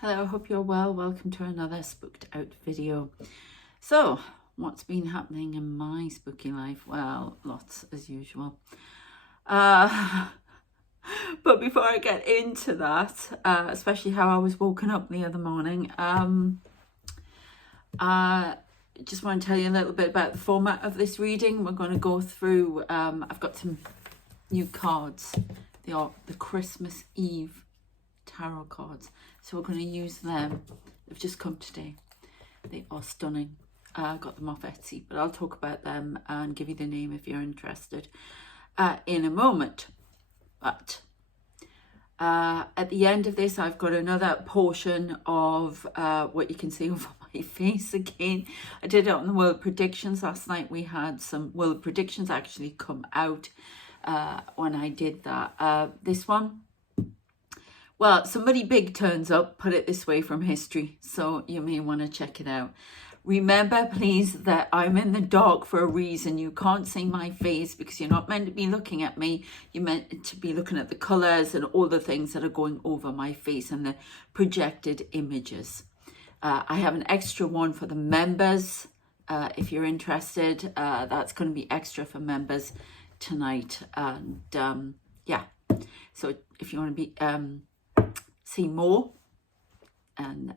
Hello, hope you're well. Welcome to another spooked out video. So, what's been happening in my spooky life? Well, lots as usual. But before I get into that, especially how I was woken up the other morning, I just want to tell you a little bit about the format of this reading. We're going to go through, I've got some new cards. They are the Christmas Eve tarot cards, so we're going to use them. They've just come today. They are stunning. I got them off Etsy, but I'll talk about them and give you the name if you're interested in a moment. But at the end of this, I've got another portion of what you can see over my face again. I did it on the World Predictions last night. We had some World Predictions actually come out when I did that. This one, well, somebody big turns up, put it this way, from history, so you may want to check it out. Remember, please, that I'm in the dark for a reason. You can't see my face because you're not meant to be looking at me. You're meant to be looking at the colours and all the things that are going over my face and the projected images. I have an extra one for the members. If you're interested, that's going to be extra for members tonight. And yeah, so if you want to be... see more and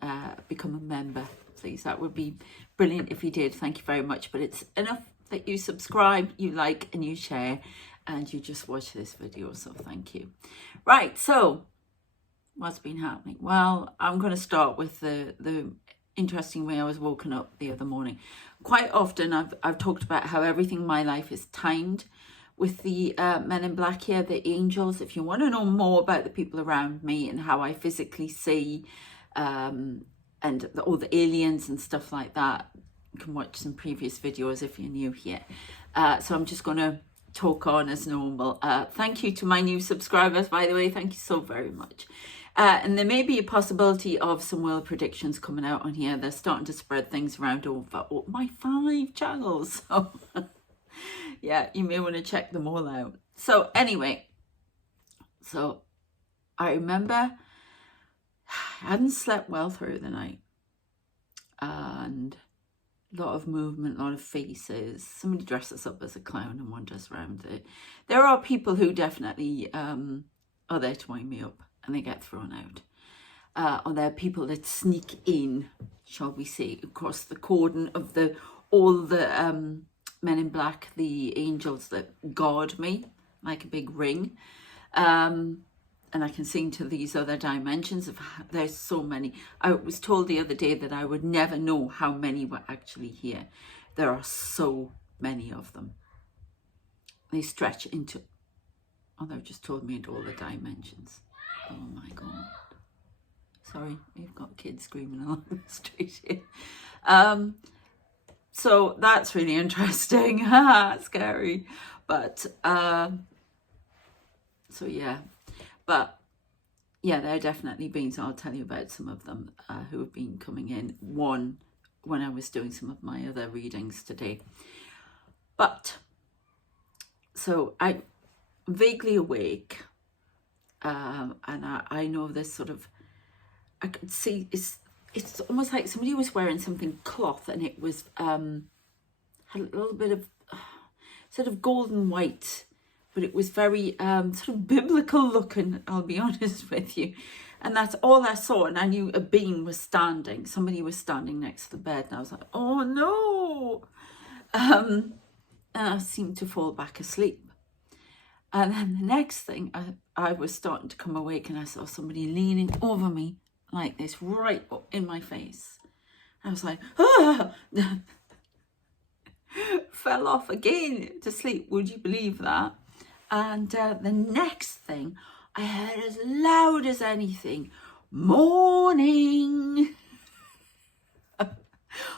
become a member, please, that would be brilliant if you did. Thank you very much. But it's enough that you subscribe, you like and you share, and you just watch this video, so thank you. Right, so what's been happening? Well, I'm going to start with the interesting way I was woken up the other morning. Quite often I've talked about how everything in my life is timed with the men in black here, the angels. If you want to know more about the people around me and how I physically see and all the aliens and stuff like that, you can watch some previous videos if you're new here. So I'm just going to talk on as normal. Thank you to my new subscribers, by the way. Thank you so very much. And there may be a possibility of some world predictions coming out on here. They're starting to spread things around over my 5 channels. So yeah, you may want to check them all out. So anyway, so I remember I hadn't slept well through the night, and a lot of movement, a lot of faces. Somebody dresses up as a clown and wanders around it. There are people who definitely are there to wind me up and they get thrown out. Or there are people that sneak in, shall we say, across the cordon of all the men in black, the angels that guard me like a big ring. And I can see into these other dimensions of, there's so many. I was told the other day that I would never know how many were actually here. There are so many of them. They stretch into, oh, they've just told me into all the dimensions. Oh my God. Sorry, we've got kids screaming along the street here. So that's really interesting. Scary. But so yeah, but yeah, there are definitely been, so I'll tell you about some of them who have been coming in. One when I was doing some of my other readings today. But so I'm vaguely awake, and I know this sort of, I could see it's almost like somebody was wearing something cloth, and it was had a little bit of sort of golden white, but it was very sort of biblical looking, I'll be honest with you. And that's all I saw, and I knew a being was standing. Somebody was standing next to the bed, and I was like, oh no. And I seemed to fall back asleep. And then the next thing, I was starting to come awake, and I saw somebody leaning over me like this, right up in my face. I was like, ah! Fell off again to sleep. Would you believe that? And the next thing, I heard as loud as anything, morning.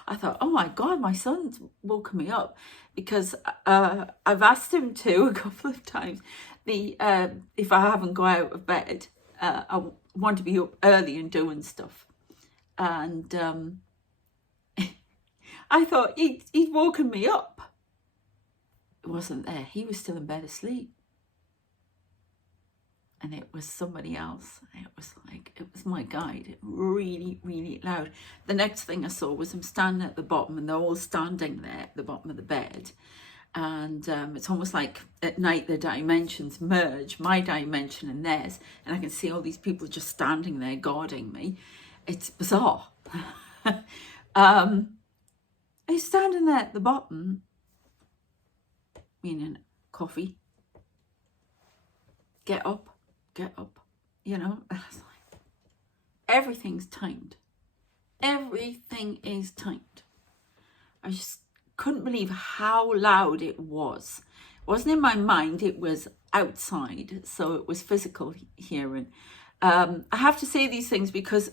I thought, oh my God, my son's woken me up, because I've asked him to a couple of times. If I haven't got out of bed, I want to be up early and doing stuff. And I thought he'd woken me up. It wasn't there. He was still in bed asleep. and it was somebody else. It was my guide, really, really loud. The next thing I saw was him standing at the bottom, and they're all standing there at the bottom of the bed. And it's almost like at night the dimensions merge, my dimension and theirs, and I can see all these people just standing there guarding me. It's bizarre. He's standing there at the bottom, meaning coffee. Get up, you know. Everything's timed. Everything is timed. I just couldn't believe how loud it was. It wasn't in my mind, it was outside, so it was physical hearing. I have to say these things because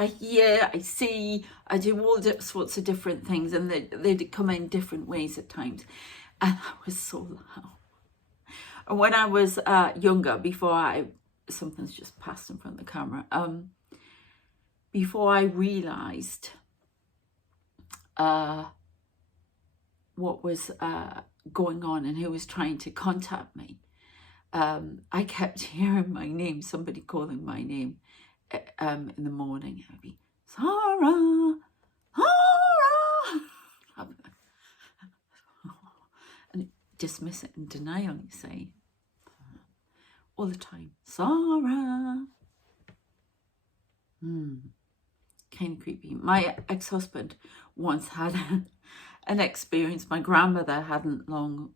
I hear, I see, I do all sorts of different things, and they come in different ways at times. And that was so loud. And when I was younger, something's just passed in front of the camera, before I realised what was going on and who was trying to contact me, I kept hearing my name, somebody calling my name in the morning. It would be, Sarah, Sarah. And dismiss it in denial, you say, all the time, Sarah. Kind of creepy. My ex-husband once had an experience. My grandmother hadn't long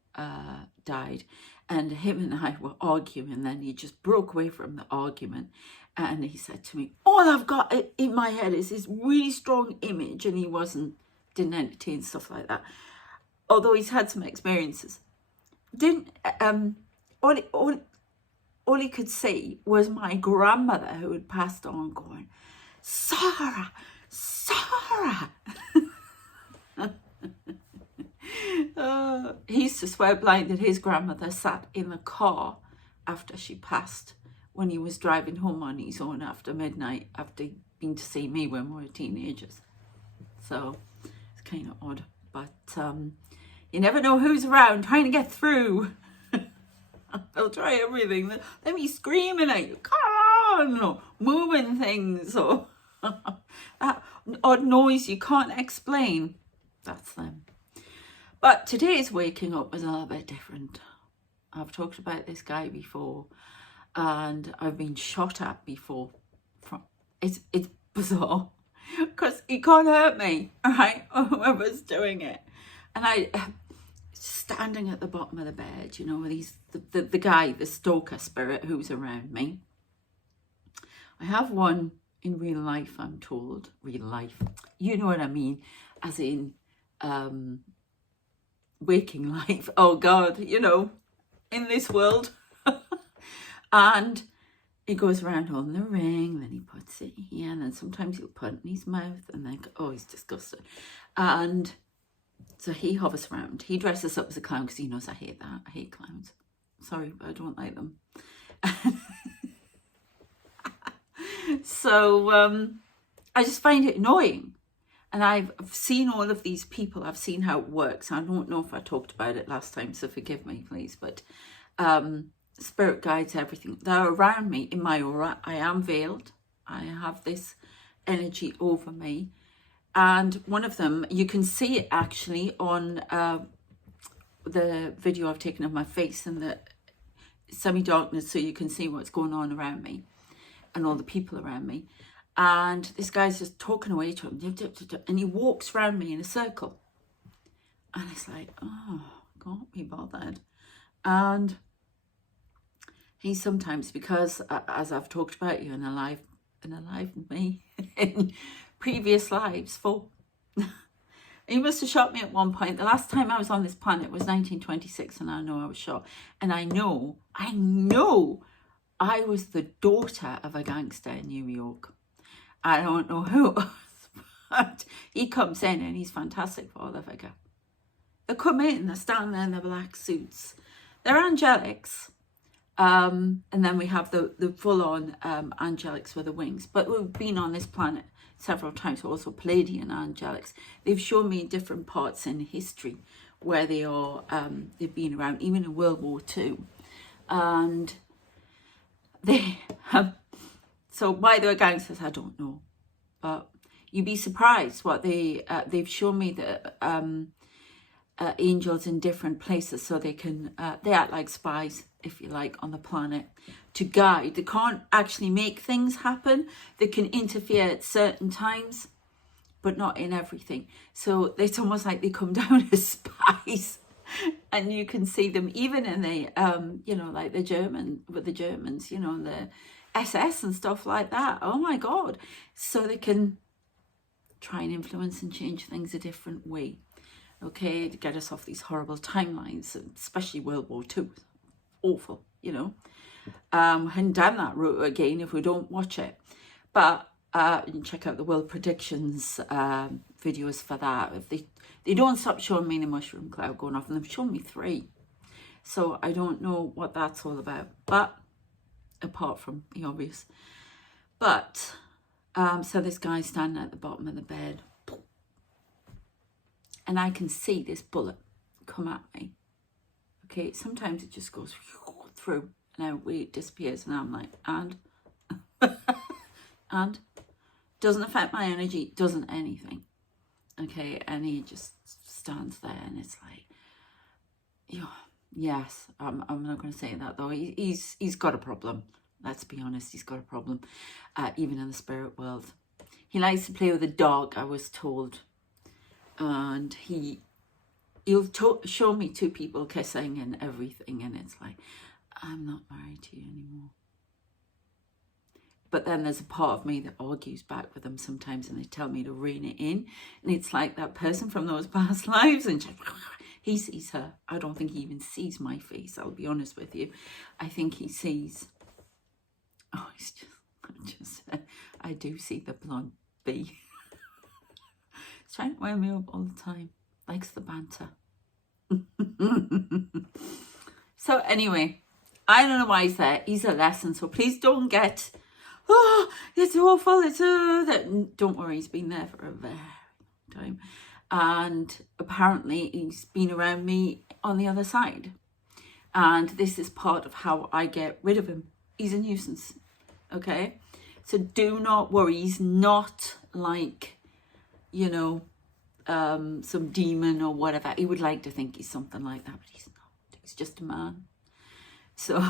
died, and him and I were arguing, and then he just broke away from the argument, and he said to me, all I've got in my head is this really strong image, and he didn't entertain stuff like that, although he's had some experiences. All he could see was my grandmother, who had passed on, going, Sarah, Sarah. He used to swear blind that his grandmother sat in the car after she passed, when he was driving home on his own after midnight, after he'd been to see me when we were teenagers. So it's kind of odd, but you never know who's around trying to get through. They'll try everything. They'll be screaming at you, come on, or moving things, or that odd noise you can't explain. That's them. But today's waking up was a little bit different. I've talked about this guy before, and I've been shot at before. It's bizarre, because he can't hurt me, right? Or whoever's doing it. And I standing at the bottom of the bed, you know, the guy, the stalker spirit who's around me. I have one in real life, I'm told. Real life, you know what I mean, as in waking life. Oh God, you know, in this world. And he goes around holding the ring, then he puts it here, and then sometimes he'll put it in his mouth, and then, oh, he's disgusted. And so he hovers around. He dresses up as a clown because he knows I hate that. I hate clowns. Sorry, but I don't like them. So I just find it annoying. And I've seen all of these people. I've seen how it works. I don't know if I talked about it last time, so forgive me, please. But spirit guides, everything. They're around me in my aura. I am veiled. I have this energy over me. And one of them, you can see it actually on the video I've taken of my face in the semi-darkness, so you can see what's going on around me and all the people around me. And this guy's just talking away to him, and he walks around me in a circle. And it's like, oh, can't be bothered. And he sometimes, because as I've talked about you in Alive Me, in previous lives, he must have shot me at one point. The last time I was on this planet was 1926, and I know I was shot. And I know I was the daughter of a gangster in New York. I don't know who it was, but he comes in and he's fantastic father figure. They come in, they stand there in their black suits. They're angelics. And then we have the full-on angelics with the wings. But we've been on this planet several times, also Palladian angelics. They've shown me different parts in history where they are, they've been around, even in World War II. And they so why they were gangsters, I don't know, but you'd be surprised what they've shown me that angels in different places, so they can they act like spies, if you like, on the planet to guide. They can't actually make things happen. They can interfere at certain times, but not in everything. So it's almost like they come down as spies, and you can see them even in the you know, like the Germans, you know, the SS and stuff like that. Oh my God. So they can try and influence and change things a different way, okay, to get us off these horrible timelines, especially World War II. Awful, you know. And down that route again if we don't watch it. But you can check out the World Predictions videos for that. If they don't stop showing me the mushroom cloud going off, and they've shown me 3. So I don't know what that's all about, but apart from the obvious. But so this guy's standing at the bottom of the bed, and I can see this bullet come at me. Okay, sometimes it just goes through, and out it disappears, and I'm like, and doesn't affect my energy, doesn't anything. Okay, and he just stands there, and it's like, yes, I'm not going to say that though. He's got a problem. Let's be honest, he's got a problem, even in the spirit world. He likes to play with a dog, I was told, and he'll show me 2 people kissing and everything, and it's like, I'm not married to you anymore. But then there's a part of me that argues back with them sometimes, and they tell me to rein it in, and it's like that person from those past lives, and he sees her. I don't think he even sees my face, I'll be honest with you. I think he sees, oh, it's just I do see the blonde bee. He's trying to wear me up all the time. Likes the banter. So anyway, I don't know why he's there. He's a lesson. So please don't get, oh, it's awful. It's don't worry. He's been there for a very long time. And apparently he's been around me on the other side. And this is part of how I get rid of him. He's a nuisance. Okay. So do not worry. He's not like, you know, some demon or whatever. He would like to think he's something like that, but he's not. He's just a man. So,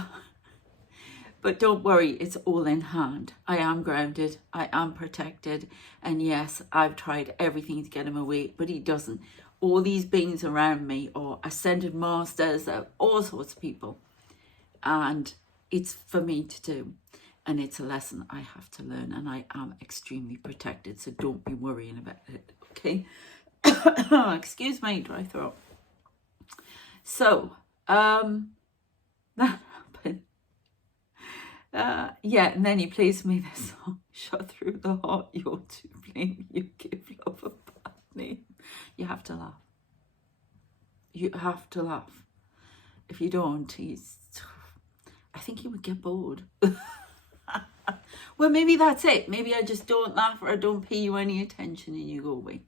but don't worry, it's all in hand. I am grounded, I am protected, and yes, I've tried everything to get him away, but he doesn't. All these beings around me are ascended masters, all sorts of people, and it's for me to do. And it's a lesson I have to learn, and I am extremely protected, so don't be worrying about it, okay? Excuse my dry throat. So, that happened. Yeah, and then he plays me this song, Shot Through the Heart, You're to Blame, You Give Love a Bad Name. You have to laugh. You have to laugh. If you don't, I think he would get bored. Well, maybe that's it. Maybe I just don't laugh, or I don't pay you any attention and you go away.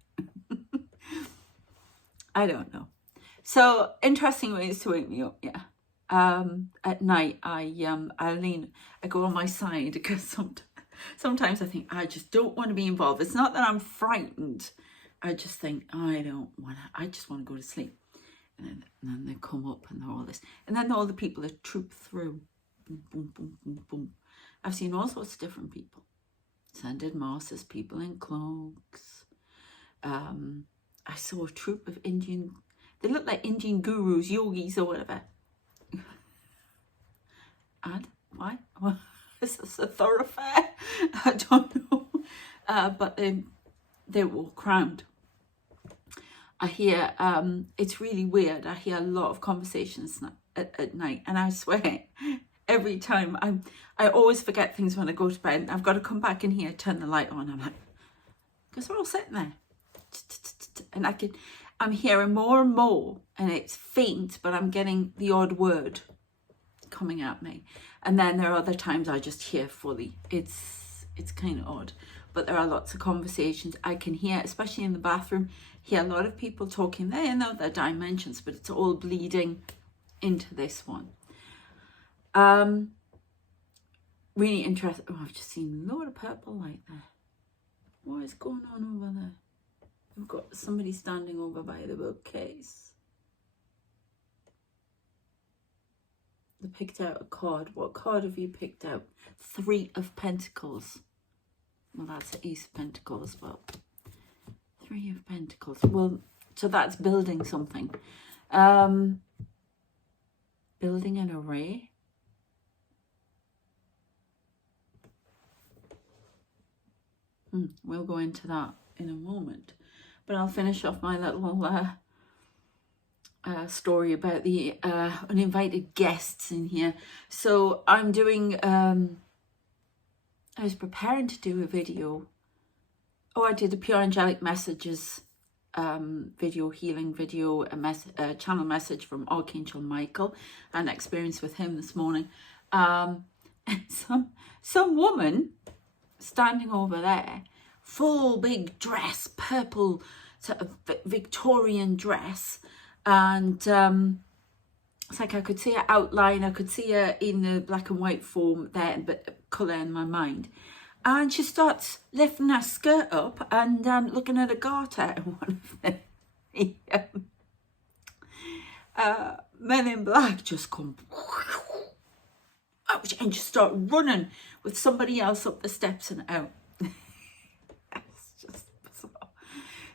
I don't know. So interesting ways to wake me up. Yeah. At night, I go on my side, because sometimes I think I just don't want to be involved. It's not that I'm frightened. I just think I just want to go to sleep. And then they come up and they're all this, and then all the people that troop through. Boom, boom, boom, boom, boom. I've seen all sorts of different people. Ascended masters, people in cloaks. I saw a troop of Indian, they look like Indian gurus, yogis or whatever. And why? Well, is this a thoroughfare? I don't know. But they walk around. I hear, it's really weird. I hear a lot of conversations at night, and I swear, every time I always forget things when I go to bed. I've got to come back in here, turn the light on. I'm like, because we're all sitting there, and I'm hearing more and more, and it's faint, but I'm getting the odd word coming at me. And then there are other times I just hear fully. It's kind of odd, but there are lots of conversations I can hear, especially in the bathroom. Hear a lot of people talking there in other dimensions, but it's all bleeding into this one. really interesting. Oh, I've just seen a lot of purple light there. What is going on over there? We've got somebody standing over by the bookcase. They picked out a card. What card have you picked out? 3 of Pentacles. Well, that's the Ace of Pentacles. Well, 3 of Pentacles. Well, so that's building something. Building an array. We'll go into that in a moment. But I'll finish off my little story about the uninvited guests in here. So I'm doing, I was preparing to do a video. Oh, I did a Pure Angelic Messages video, healing video, a channel message from Archangel Michael, an experience with him this morning. And some woman standing over there, full big dress, purple sort of Victorian dress, and it's like I could see her outline, I could see her in the black and white form there, but colour in my mind. And she starts lifting her skirt up and looking at a garter, and one of the men in black just come and just start running with somebody else up the steps and out. It's just bizarre.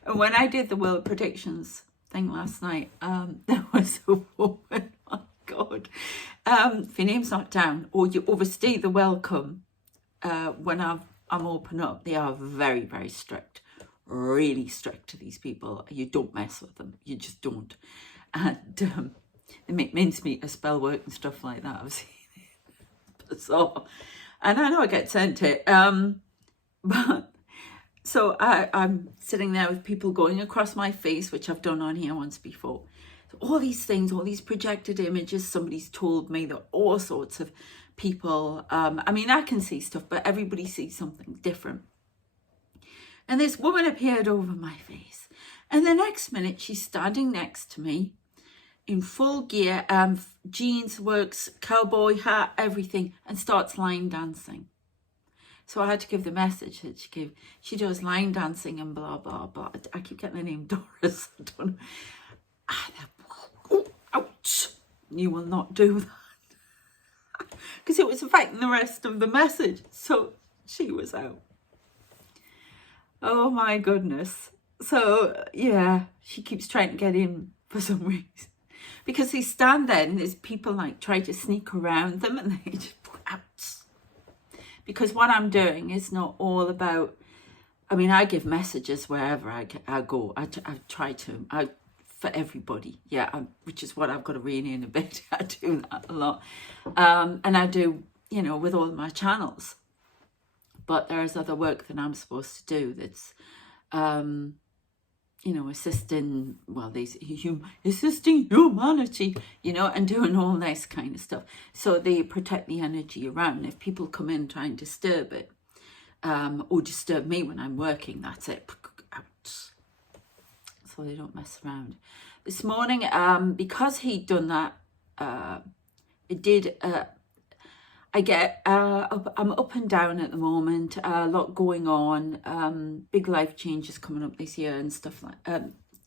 And when I did the World Predictions thing last night, there was a woman, oh God, if your name's not down or you overstay the welcome, when I'm open up, they are very, very strict, really strict to these people. You don't mess with them, you just don't. And they make mincemeat of spell work and stuff like that. I've seen it bizarre, and I know I get sent it. But so I'm sitting there with people going across my face, which I've done on here once before. So all these things, all these projected images, somebody's told me that all sorts of people, I mean, I can see stuff, but everybody sees something different. And this woman appeared over my face, and the next minute she's standing next to me in full gear, jeans, works, cowboy hat, everything, and starts line dancing. So I had to give the message that she gave. She does line dancing and blah, blah, blah. I keep getting the name Doris. I don't know. Oh, ouch. You will not do that. Because it was affecting the rest of the message. So she was out. Oh my goodness. So yeah, she keeps trying to get in for some reason. Because they stand there and there's people like try to sneak around them and they just out. Because what I'm doing is not all about, I mean, I give messages wherever I go. I try to, for everybody. Yeah, which is what I've got to rein in a bit. I do that a lot. And I do, you know, with all my channels. But there's other work that I'm supposed to do that's, you know, assisting humanity, you know, and doing all this kind of stuff. So they protect the energy around. If people come in trying to disturb it, or disturb me when I'm working, that's it. Out. So they don't mess around. This morning, because he'd done that, it did, I get, I'm up and down at the moment, a lot going on, big life changes coming up this year and stuff like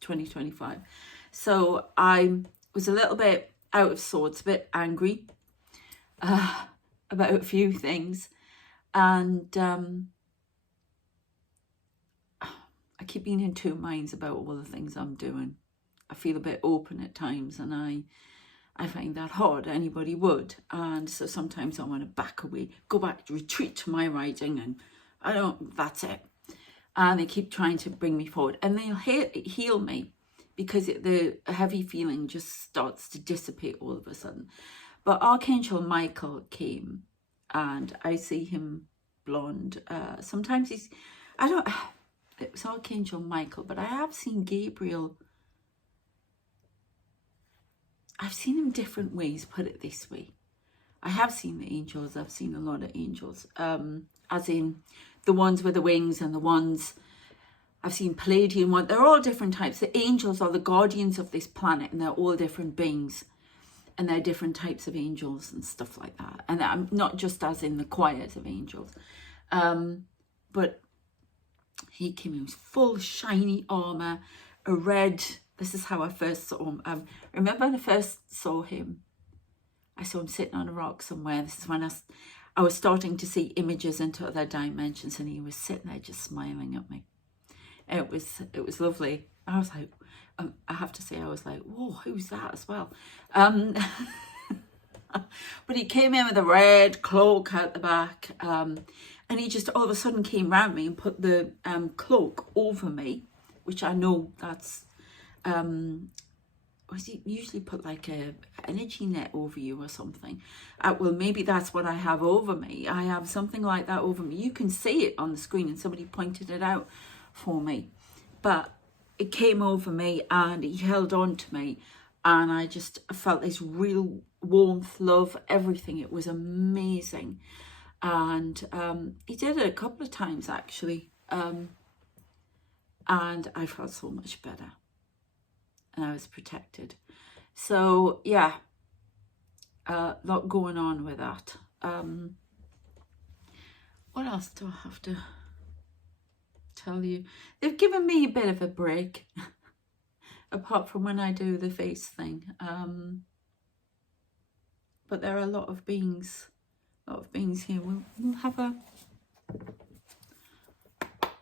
2025. So I was a little bit out of sorts, a bit angry about a few things. And I keep being in two minds about all the things I'm doing. I feel a bit open at times, and I find that hard. Anybody would. And so sometimes I want to back away, go back, retreat to my writing, and I don't, that's it. And they keep trying to bring me forward, and they'll heal me because the heavy feeling just starts to dissipate all of a sudden. But Archangel Michael came, and I see him blonde. Sometimes he's, it was Archangel Michael, but I have seen Gabriel. I've seen him different ways, put it this way. I have seen the angels. I've seen a lot of angels. As in the ones with the wings and the ones, I've seen Palladian one. They're all different types. The angels are the guardians of this planet, and they're all different beings. and there are different types of angels and stuff like that. And I'm not just as in the choirs of angels, but he came in with full shiny armor, a red. This is how I first saw him. Remember when I first saw him? I saw him sitting on a rock somewhere. This is when I was starting to see images into other dimensions, and he was sitting there just smiling at me. It was lovely. I was like, I have to say, I was like, whoa, who's that as well? But he came in with a red cloak out the back, and he just all of a sudden came round me and put the cloak over me, which I know that's usually put like a energy net over you or something. Well, maybe that's what I have over me. I have something like that over me. You can see it on the screen, and somebody pointed it out for me. But it came over me, and he held on to me, and I just felt this real warmth, love, everything. It was amazing. And he did it a couple of times actually, and I felt so much better, and I was protected. So yeah, a lot going on with that. What else do I have to tell you? They've given me a bit of a break apart from when I do the face thing, but there are a lot of beings here. We'll have a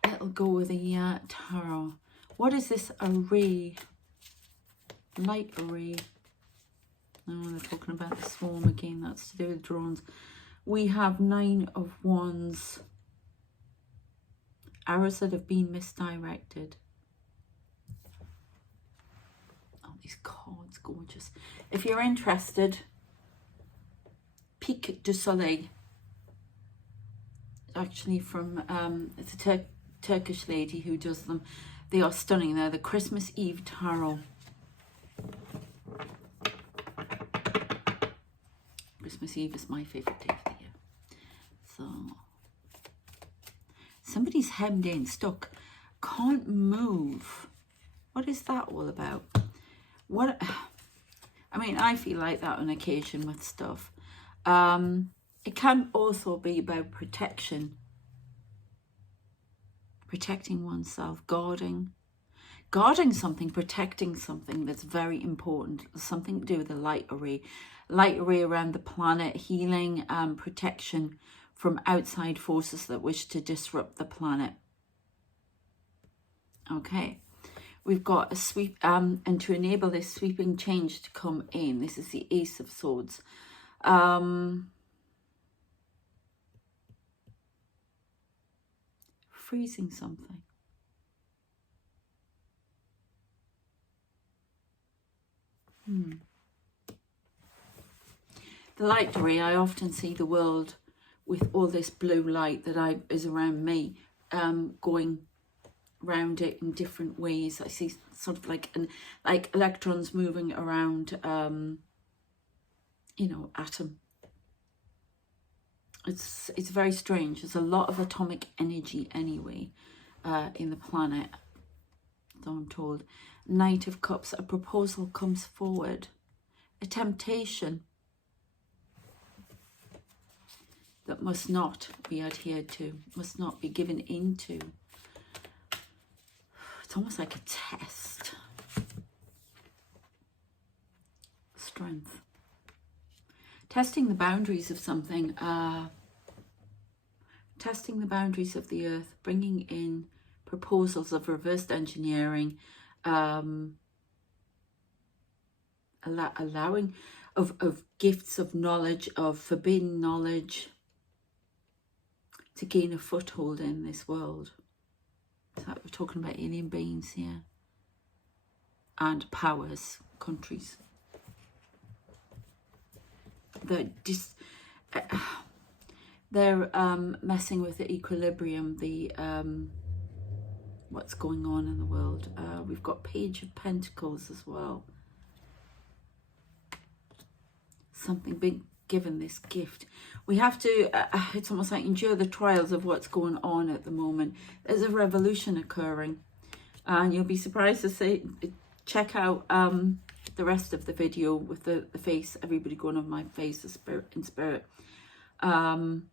little go with the tarot. What is this array? Light array. Oh, they're talking about the swarm again. That's to do with drones. We have 9 of Wands. Arrows that have been misdirected. Oh, these cards, gorgeous. If you're interested, Pic du Soleil. Actually from, it's a Turkish lady who does them. They are stunning. They're the Christmas Eve Tarot. Christmas Eve is my favourite day of the year. So, somebody's hemmed in, stuck, can't move. What is that all about? What? I mean, I feel like that on occasion with stuff. It can also be about protection. Protecting oneself, guarding something, protecting something that's very important. Something to do with the light array around the planet, healing, protection from outside forces that wish to disrupt the planet. Okay, we've got a sweep, and to enable this sweeping change to come in, this is the Ace of Swords. Freezing something. The light array, I often see the world with all this blue light that is around me, going around it in different ways. I see sort of like electrons moving around, you know, atom. It's very strange. There's a lot of atomic energy anyway in the planet, so I'm told. Knight of Cups, a proposal comes forward, a temptation that must not be adhered to, must not be given into. It's almost like a test. Strength. Testing the boundaries of something, testing the boundaries of the earth, bringing in proposals of reversed engineering, allowing of gifts of knowledge, of forbidden knowledge, to gain a foothold in this world. So we're talking about alien beings here, and powers, countries. They're messing with the equilibrium, the what's going on in the world. We've got Page of Pentacles as well. Something big given, this gift. We have to, it's almost like endure the trials of what's going on at the moment. There's a revolution occurring, and you'll be surprised to say, check out the rest of the video with the face, everybody going on my face, the spirit in spirit. You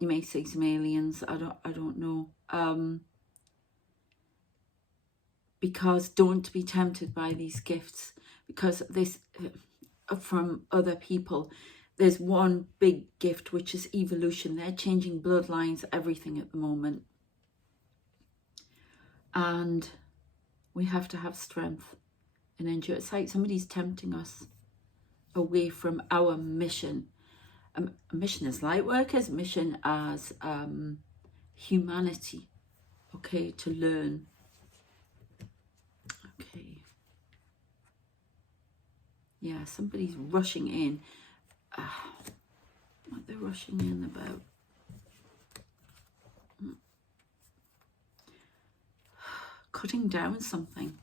may see some aliens, I don't know. Because don't be tempted by these gifts, because this from other people. There's one big gift, which is evolution. They're changing bloodlines, everything at the moment. And we have to have strength and endure. It's like somebody's tempting us away from our mission. A mission as light workers, mission as humanity, okay, to learn. Okay. Yeah, somebody's rushing in. What they're rushing in about. Cutting down something.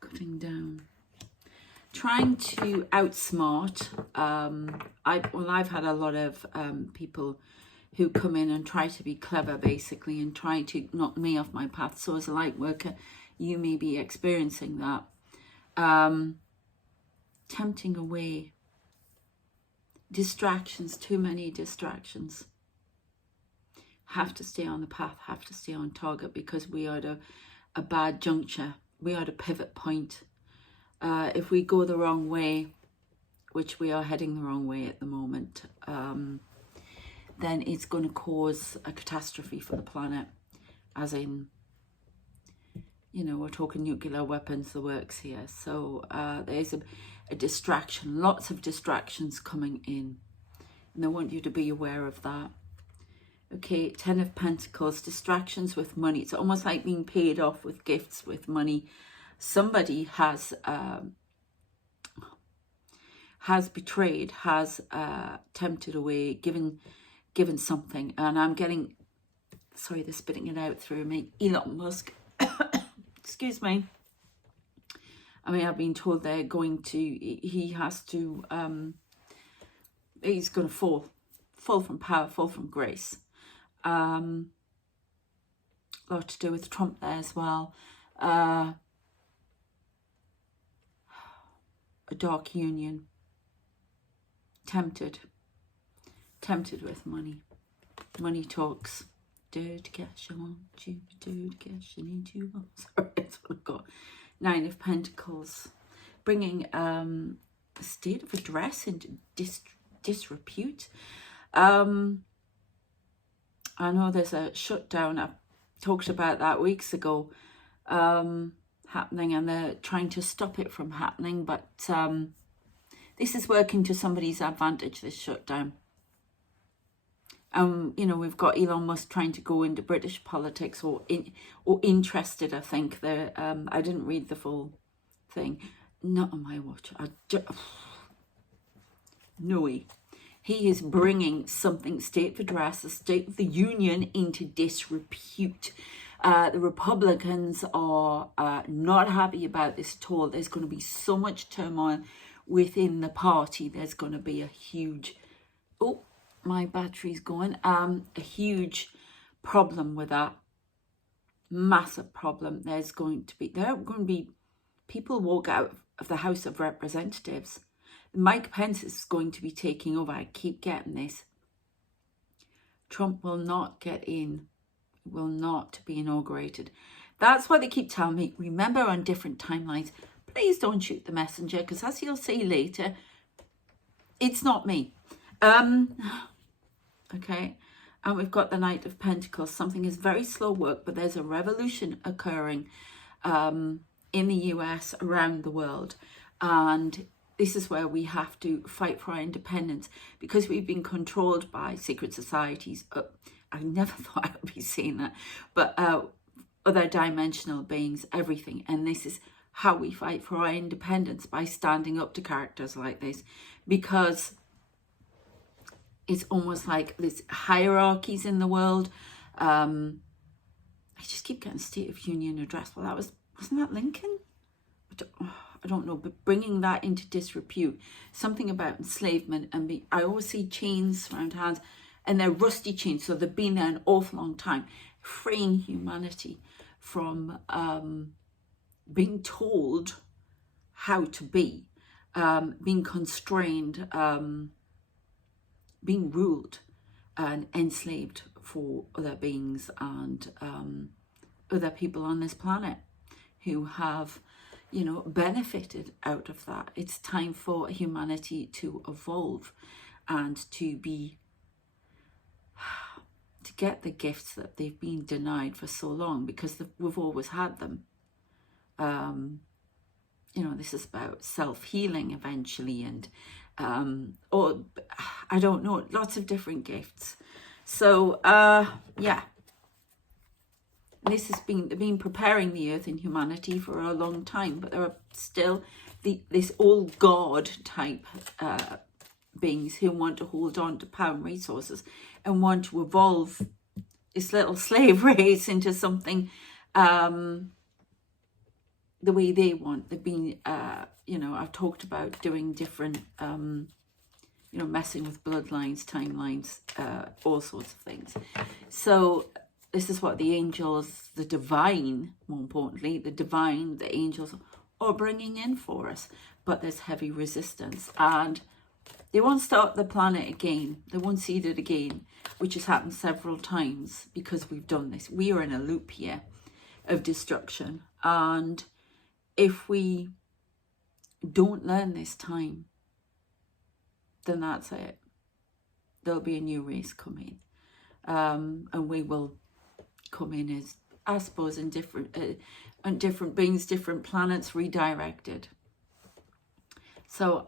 Cutting down. Trying to outsmart. I've had a lot of people who come in and try to be clever, basically, and try to knock me off my path. So as a light worker, you may be experiencing that. Tempting away. Distractions, too many distractions. Have to stay on the path, have to stay on target, because we are at a bad juncture. We are at a pivot point. If we go the wrong way, which we are heading the wrong way at the moment, then it's going to cause a catastrophe for the planet. As in, you know, we're talking nuclear weapons, the works here. So there's a distraction, lots of distractions coming in. And I want you to be aware of that. Okay, 10 of Pentacles, distractions with money. It's almost like being paid off with gifts, with money. Somebody has betrayed, has tempted away, given something. And I'm getting, sorry, they're spitting it out through me. Elon Musk. Excuse me. I mean, I've been told they're going to, he has to, he's going to fall from power, fall from grace. A lot to do with Trump there as well. A dark union. Tempted with money. Money talks. Dirty cash, I want you. Dirty cash, I need you. Sorry, that's what I've got. 9 of Pentacles. Bringing a state of address into disrepute. I know there's a shutdown. I talked about that weeks ago happening, and they're trying to stop it from happening. But this is working to somebody's advantage, this shutdown. You know, we've got Elon Musk trying to go into British politics, or interested, I think. I didn't read the full thing. Not on my watch. No way. He is bringing something, state of address, the State of the Union, into disrepute. The Republicans are not happy about this at all. There's going to be so much turmoil within the party. There's going to be a huge... Oh, my battery's going. A huge problem with that. Massive problem. There are going to be people walk out of the House of Representatives. Mike Pence is going to be taking over. I keep getting this. Trump will not get in. Will not be inaugurated. That's why they keep telling me, remember, on different timelines, please don't shoot the messenger, because as you'll see later, it's not me. Okay. And we've got the Knight of Pentacles. Something is very slow work, but there's a revolution occurring in the US, around the world. And this is where we have to fight for our independence, because we've been controlled by secret societies. I never thought I would be saying that, but other dimensional beings, everything. And this is how we fight for our independence, by standing up to characters like this, because it's almost like there's hierarchies in the world. I just keep getting State of Union address. Well, wasn't that Lincoln? I don't know, but bringing that into disrepute, something about enslavement, and I always see chains around hands, and they're rusty chains, so they've been there an awful long time, freeing humanity from being told how to be, being constrained, being ruled and enslaved for other beings and other people on this planet who have, you know, benefited out of that. It's time for humanity to evolve and to get the gifts that they've been denied for so long, because we've always had them. You know, this is about self-healing eventually, and or I don't know, lots of different gifts. So yeah, this has been preparing the earth and humanity for a long time, but there are still this old god type beings who want to hold on to power and resources and want to evolve this little slave race into something the way they want. They've been, you know, I've talked about doing different, you know, messing with bloodlines, timelines, all sorts of things. So this is what the angels, the divine, more importantly, the divine, the angels are bringing in for us. But there's heavy resistance, and they won't start the planet again. They won't seed it again, which has happened several times because we've done this. We are in a loop here of destruction. And if we don't learn this time, then that's it. There'll be a new race coming. And we will come in as, I suppose, in different beings, different planets, redirected. So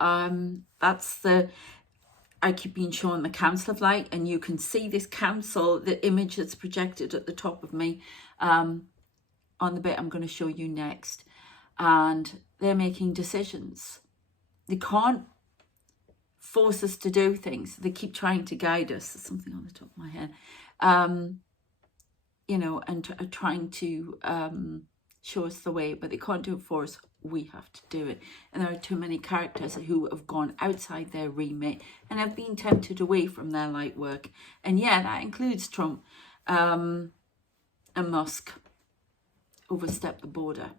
that's I keep being shown the Council of Light, and you can see this council, the image that's projected at the top of me on the bit I'm going to show you next. And they're making decisions. They can't force us to do things. They keep trying to guide us. There's something on the top of my head. You know, and trying to show us the way, but they can't do it for us. We have to do it. And there are too many characters who have gone outside their remit and have been tempted away from their light work. And yeah, that includes Trump and Musk. Overstep the border.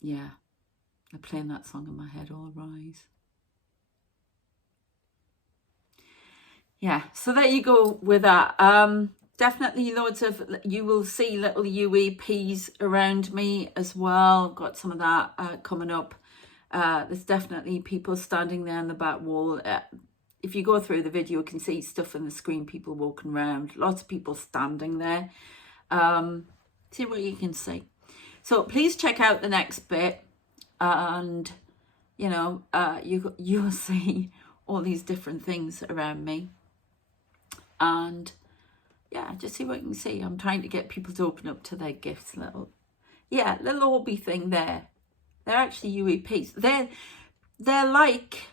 Yeah, they're playing that song in my head, All Rise. Yeah, so there you go with that. Definitely loads of, you will see little UAPs around me as well. Got some of that coming up. There's definitely people standing there on the back wall. If you go through the video, you can see stuff on the screen, people walking around, lots of people standing there. See what you can see. So please check out the next bit, and you know, you'll see all these different things around me. And yeah, just see what you can see. I'm trying to get people to open up to their gifts. Little orby thing there. They're actually UAPs. They're like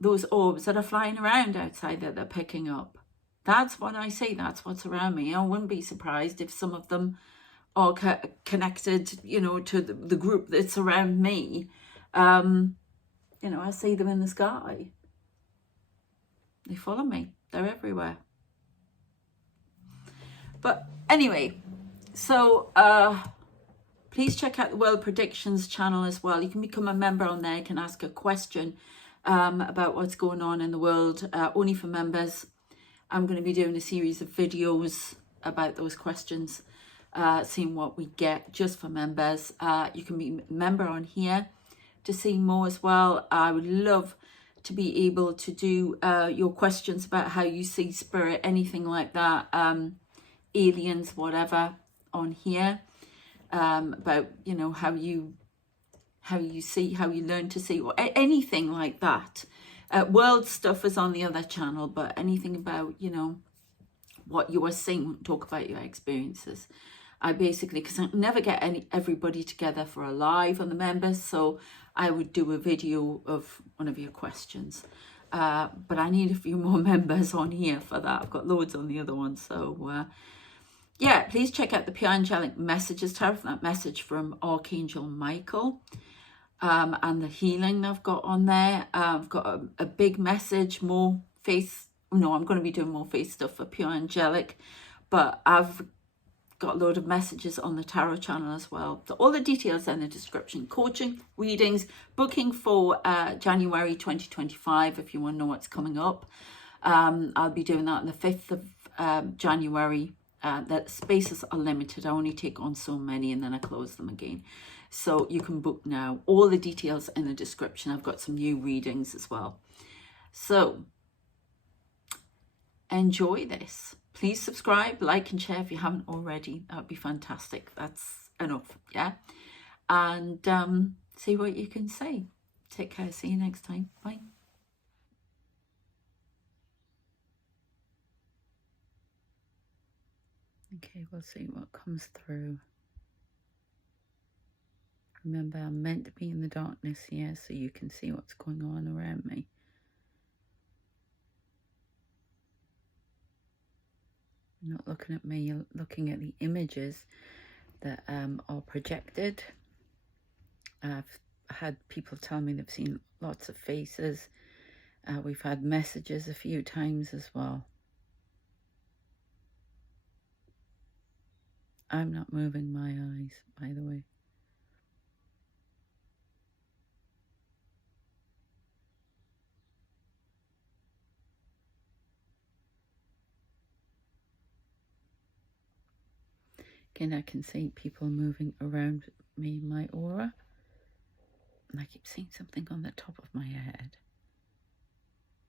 those orbs that are flying around outside that they're picking up. That's what I see. That's what's around me. I wouldn't be surprised if some of them are connected, you know, to the group that's around me. You know, I see them in the sky. They follow me. They're everywhere. But anyway, so please check out the World Predictions channel as well. You can become a member on there. You can ask a question about what's going on in the world, only for members. I'm going to be doing a series of videos about those questions, seeing what we get just for members. You can be a member on here to see more as well. I would love to be able to do your questions about how you see spirit, anything like that, aliens, whatever, on here, about, you know, how you see, how you learn to see, or anything like that. World stuff is on the other channel, but anything about, you know, what you are seeing, talk about your experiences. I basically, because I never get everybody together for a live on the members, so I would do a video of one of your questions. But I need a few more members on here for that. I've got loads on the other one. So yeah, please check out the Pure Angelic Messages Tarot, that message from Archangel Michael, and the healing I've got on there. I've got a big message, more face. No, I'm going to be doing more face stuff for Pure Angelic. but I've got a load of messages on the tarot channel as well. So all the details are in the description. Coaching, readings, booking for January 2025 if you want to know what's coming up. I'll be doing that on the 5th of January. The spaces are limited. I only take on so many and then I close them again. So you can book now. All the details in the description. I've got some new readings as well. So enjoy this. Please subscribe, like and share if you haven't already. That would be fantastic. That's enough, yeah? And see what you can say. Take care. See you next time. Bye. Okay, we'll see what comes through. Remember, I'm meant to be in the darkness here so you can see what's going on around me. You're not looking at me, you're looking at the images that are projected. I've had people tell me they've seen lots of faces. We've had messages a few times as well. I'm not moving my eyes, by the way. Again, I can see people moving around me in my aura. And I keep seeing something on the top of my head.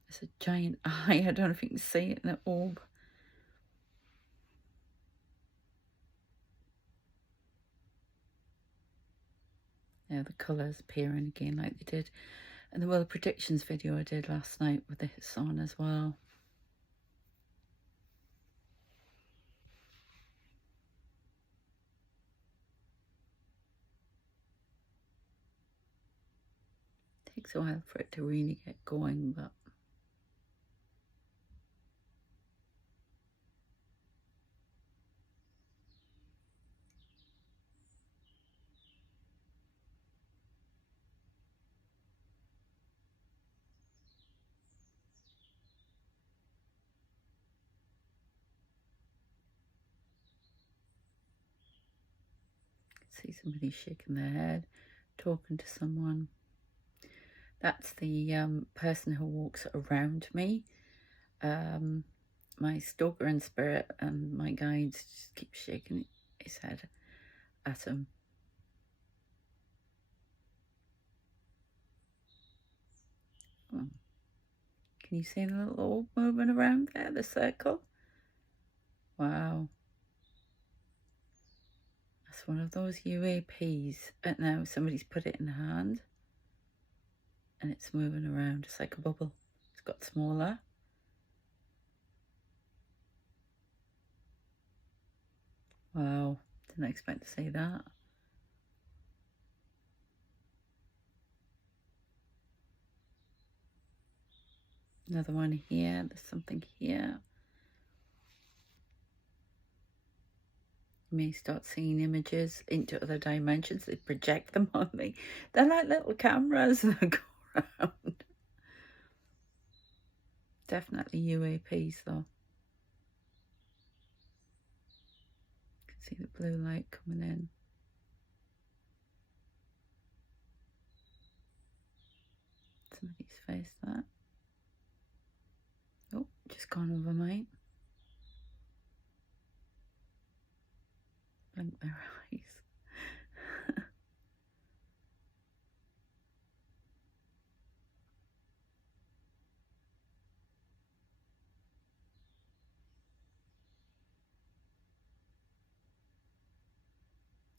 There's a giant eye. I don't know if you can see it in the orb. Now the colours appearing again like they did in the World Predictions video I did last night with this on as well. Takes a while for it to really get going, but see somebody shaking their head, talking to someone. That's the person who walks around me. My stalker in spirit and my guides just keep shaking his head at him. Oh. Can you see the little orb moving around there, the circle? Wow. That's one of those UAPs. And now somebody's put it in the hand. And it's moving around just like a bubble. It's got smaller. Wow. Didn't expect to see that. Another one here. There's something here. You may start seeing images into other dimensions. They project them on me. They're like little cameras that go around. Definitely UAPs though. You can see the blue light coming in. Somebody's face that. Oh, just gone over mine. Blink their eyes.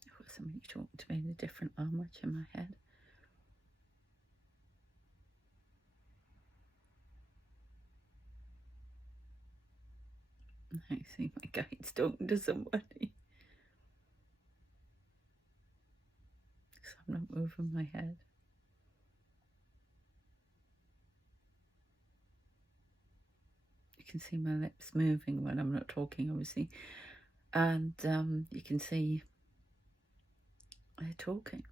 Oh, somebody talking to me in a different language in my head. I see my guide's talking to somebody. So I'm not moving my head. You can see my lips moving when I'm not talking, obviously. And you can see they're talking.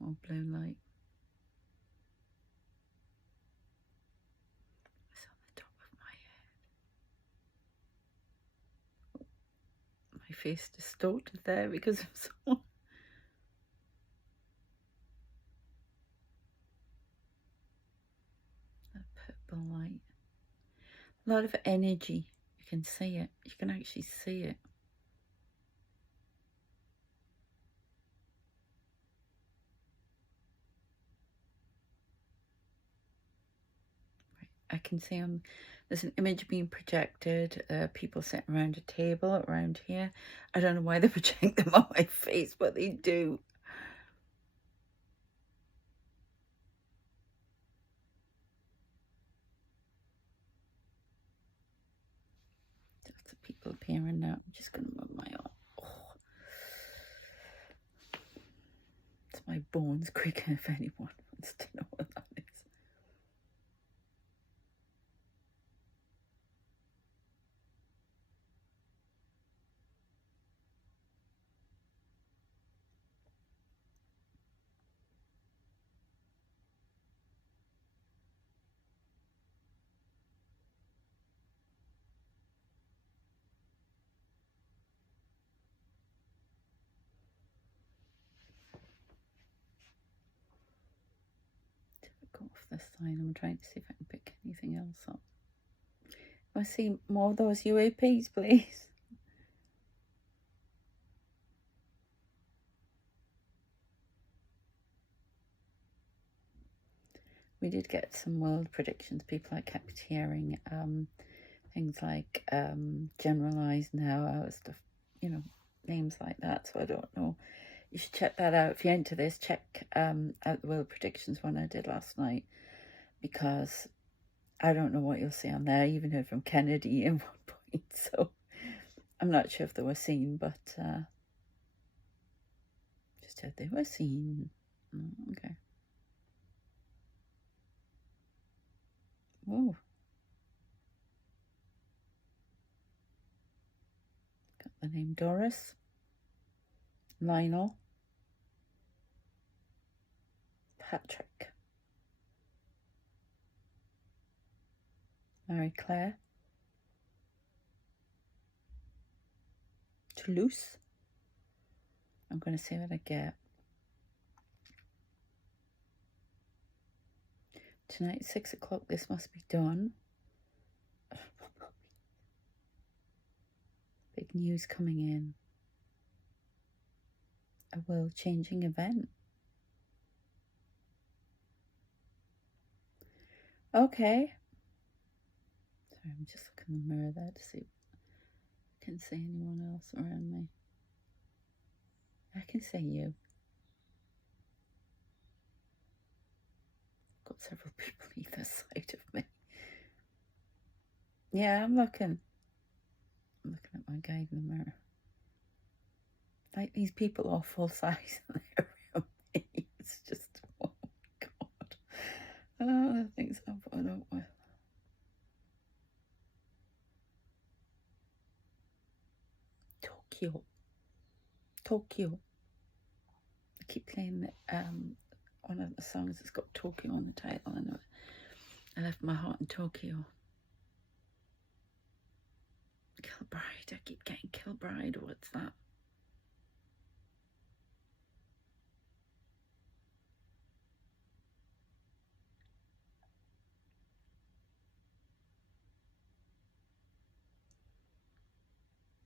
More blue light. It's on the top of my head. face distorted there because of someone. That purple light. A lot of energy. You can see it. You can actually see it. I can see there's an image being projected, people sitting around a table around here. I don't know why they project them on my face, but they do. Lots of people appearing now. I'm just going to move my arm. Oh. It's my bones creaking if anyone wants to know what that is. Go off this side. I'm trying to see if I can pick anything else up. I see more of those UAPs, please. We did get some world predictions. People I kept hearing things like generalized now, stuff, you know, names like that. So I don't know. You should check that out. If you're into this, check out the world predictions one I did last night, because I don't know what you'll see on there. I even heard from Kennedy at one point, so I'm not sure if they were seen, but just heard they were seen. Oh, okay. Oh. Got the name Doris, Lionel, Patrick, Marie Claire, Toulouse. I'm going to see what I get. Tonight, 6 o'clock, this must be done. Big news coming in. A world-changing event. Okay. Sorry, I'm just looking in the mirror there to see if I can see anyone else around me. I can see you. Got several people either side of me. Yeah, I'm looking at my guide in the mirror. Like, these people are full size and they're around me. It's just, oh my god. The things I'm put up with. Tokyo. I keep playing one of the songs that's got Tokyo on the title, and I left my heart in Tokyo. Kilbride. I keep getting Kilbride. What's that?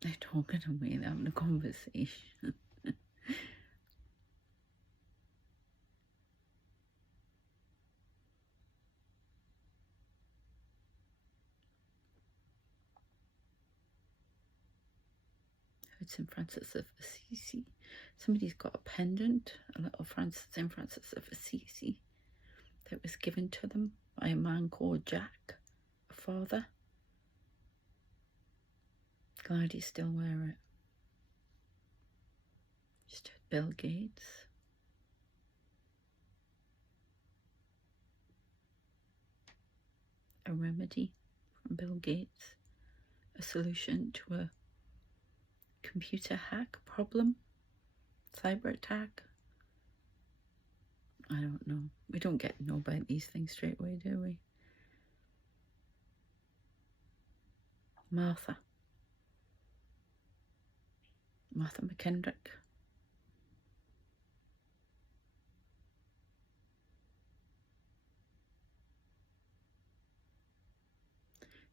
They're talking to me. They're having a conversation. St. Francis of Assisi. Somebody's got a pendant, a little St. Francis of Assisi, that was given to them by a man called Jack, a father. Glad you still wear it. Just heard Bill Gates. A remedy from Bill Gates. A solution to a computer hack problem, cyber attack. I don't know. We don't get to know about these things straight away, do we? Martha. Martha McKendrick.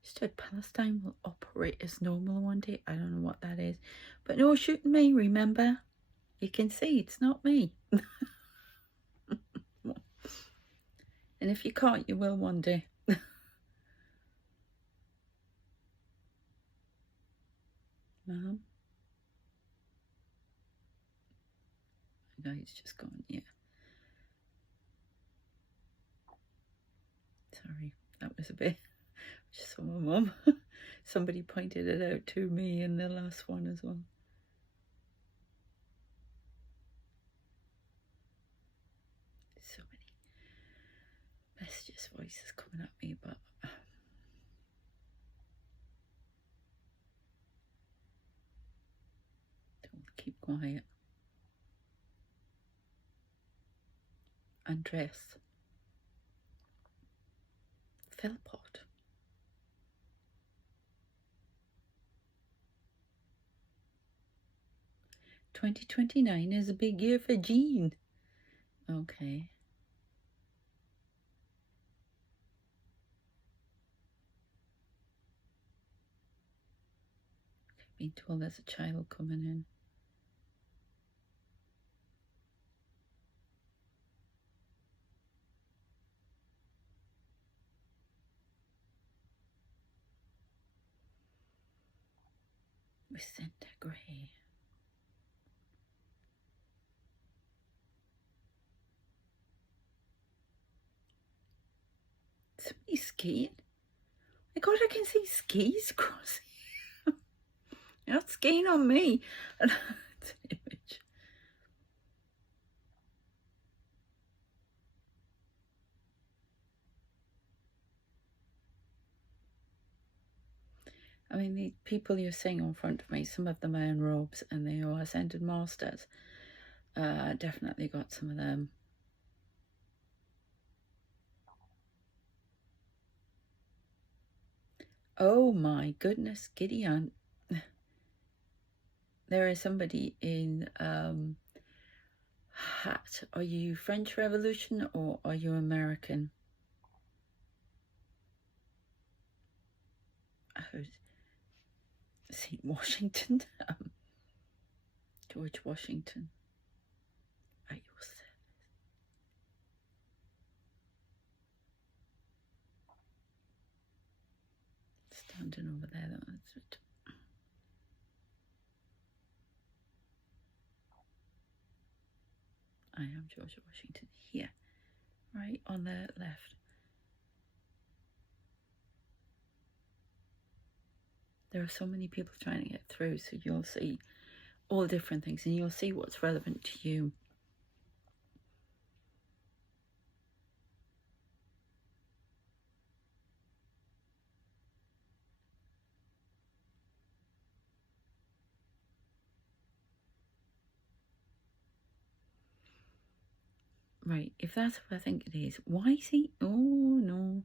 Said Palestine will operate as normal one day. I don't know what that is. But no shooting me, remember? You can see it's not me. And if you can't, you will one day. No, it's just gone, yeah. Sorry, that was a bit... Just from my mum. Somebody pointed it out to me in the last one as well. So many messages, voices coming at me, but don't keep quiet. Andres. Philpott. 2029 is a big year for Jean. Okay. Being told there's a child coming in. Vicente Gray. Somebody skiing? My God, I can see skis crossing. You're not skiing on me. It's an image. I mean, the people you're seeing in front of me, some of them are in robes and they are ascended masters. Definitely got some of them. Oh my goodness, Gideon. There is somebody in hat. Are you French Revolution or are you American? I heard St. Washington. George Washington. At your service. Standing over there, that's it. I am George Washington here, right on the left. There are so many people trying to get through, so you'll see all different things and you'll see what's relevant to you. Right, if that's what I think it is, why is he... Oh, no.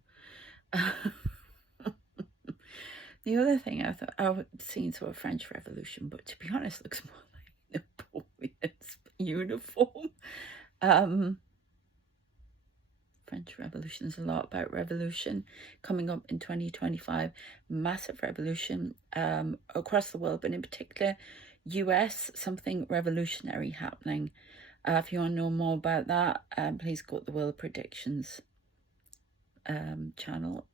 The other thing I thought, I've seen sort of French Revolution, but to be honest, looks more like Napoleon's uniform. French Revolution is a lot about revolution coming up in 2025. Massive revolution across the world, but in particular, US, something revolutionary happening. If you want to know more about that, please go to the World Predictions channel.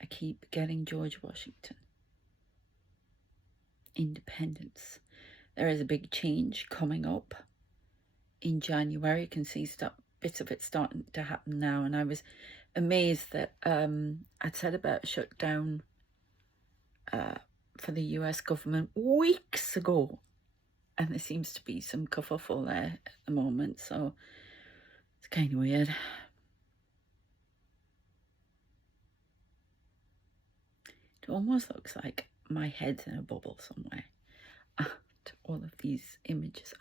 I keep getting George Washington. Independence. There is a big change coming up in January. You can see bits of it starting to happen now. And I was amazed that I'd said about a shutdown for the US government weeks ago. And there seems to be some kerfuffle there at the moment. So it's kind of weird. It almost looks like my head's in a bubble somewhere. All of these images.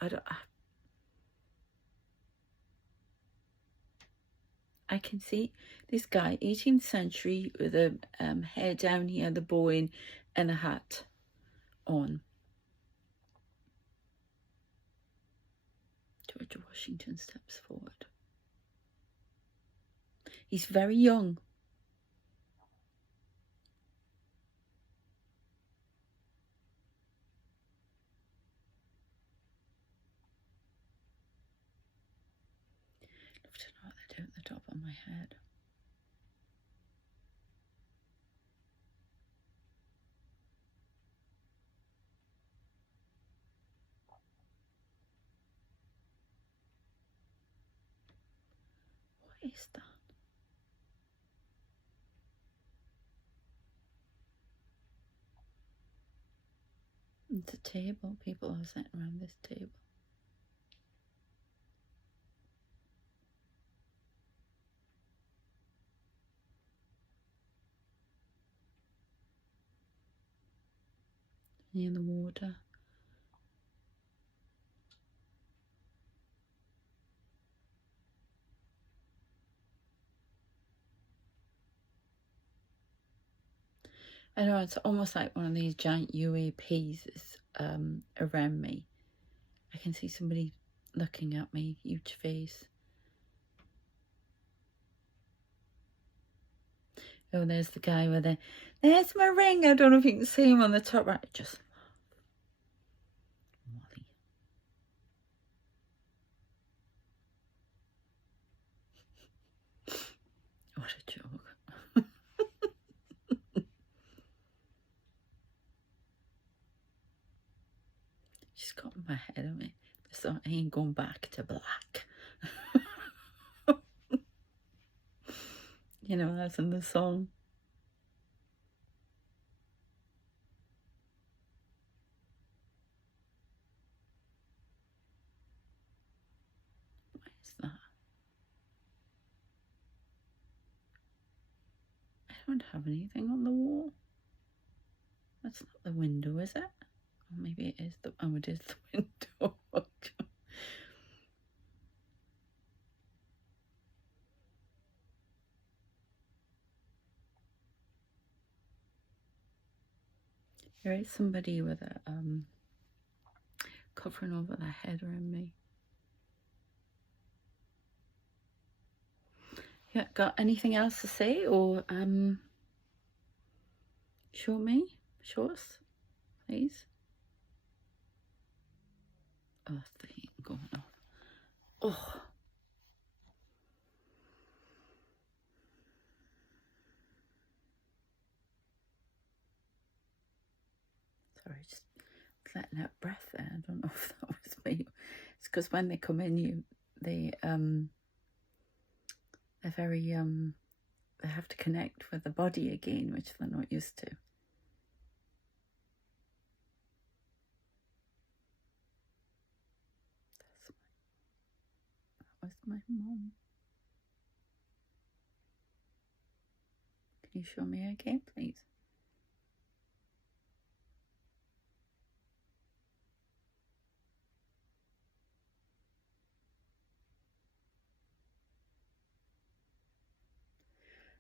I can see this guy, 18th century, with a hair down here, the bowing, and a hat on. George Washington steps forward. He's very young. I'd love to know what they do at the top of my head. What is that? It's a table. People are sitting around this table. Near the water. I know, it's almost like one of these giant UAPs is around me. I can see somebody looking at me, huge face. Oh, there's the guy with it. There's my ring. I don't know if you can see him on the top right. Just Molly. What a joke. She's got in my head on me. So I ain't going back to black. You know, that's in the song. What is that? I don't have anything on the wall. That's not the window, is it? Or maybe it is the... Oh, it is the window. There is somebody with a covering over their head around me. Yeah, got anything else to say or show me? Show us, please. Oh, that's the heat going off. Oh. Sorry, just letting out breath there. I don't know if that was me. It's because when they come in, they're very they have to connect with the body again, which they're not used to. That was my mom. Can you show me again, please?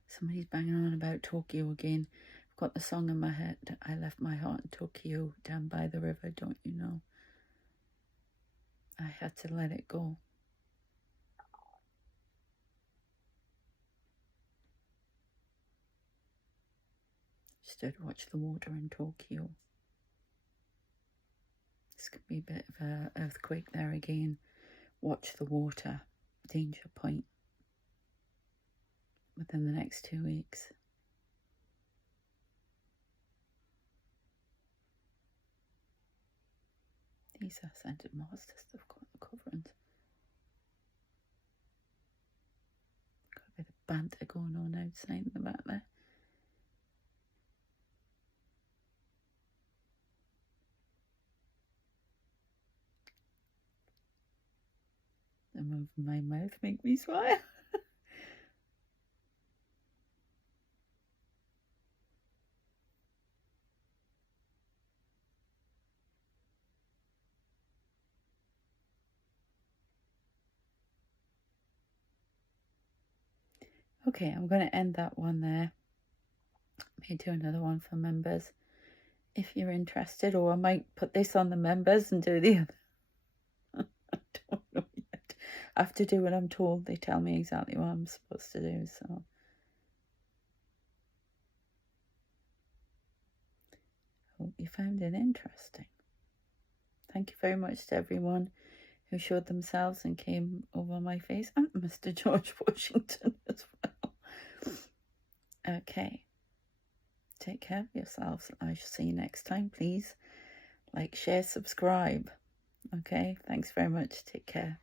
Somebody's banging on about Tokyo again. I've got the song in my head. I left my heart in Tokyo, down by the river, don't you know? I had to let it go. Stood watch the water in Tokyo. This could be a bit of an earthquake there again. Watch the water. Danger point. Within the next 2 weeks. These are scented masters. They've got the coverings. Got a bit of banter going on outside in the back there. The move in my mouth make me smile. Okay, I'm going to end that one there. Maybe do another one for members if you're interested, or I might put this on the members and do the other. I don't know yet. I have to do what I'm told. They tell me exactly what I'm supposed to do, so. Hope you found it interesting. Thank you very much to everyone who showed themselves and came over my face, and Mr. George Washington as well. Okay. Take care of yourselves. I shall see you next time. Please like, share, subscribe. Okay. Thanks very much. Take care.